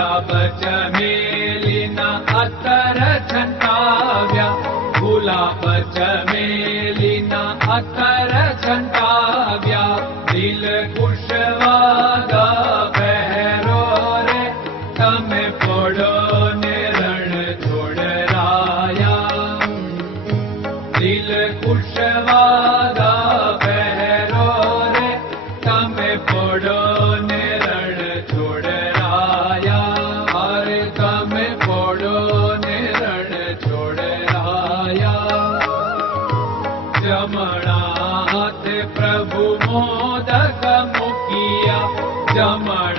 जलिना अरव्या भुलाबमेलिना अर झन्ताव्या दि खुश Rama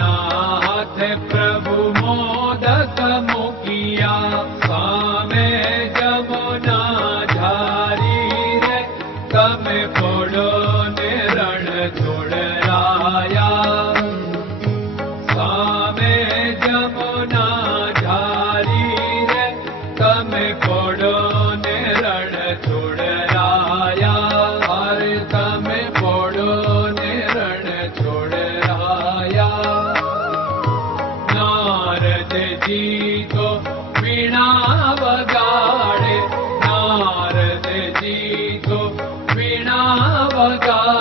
God.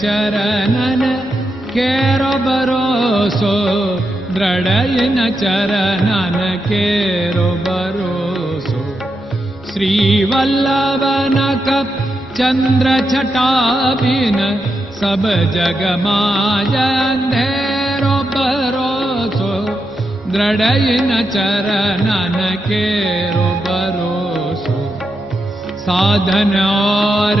चरणन केरो भरोसो द्रडयन चरनोसो श्रीवल्लभ चन्द्र छटाभि सब जगमाजेरो भरोसो द्रढयन चरणन केरो भरोसो साधन और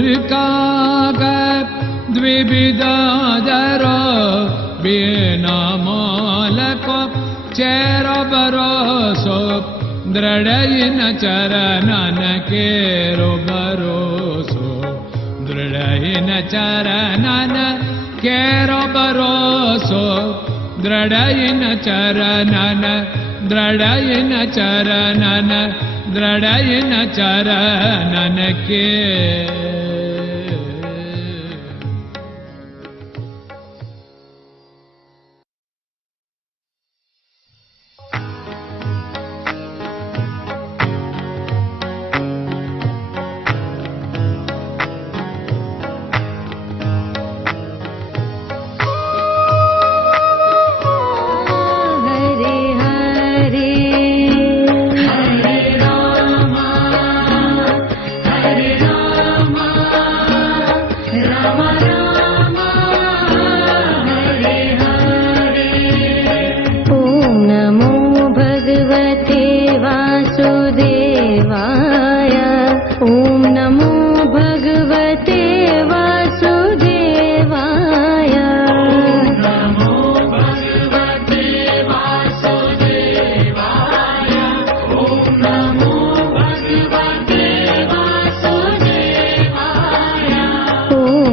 का द्विविदादर बिना मालको चेर बरोसो दृढयिन चरणन केरो बरोसो दृढयिन चरणन केरो बरोसो दृढयिन चरणन दृढयिन चरणन दृढयिन चरणन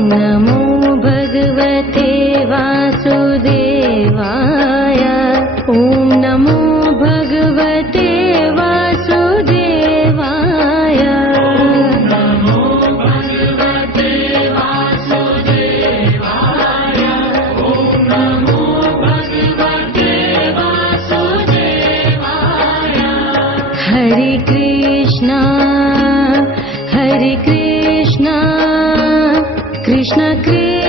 नमो Yeah.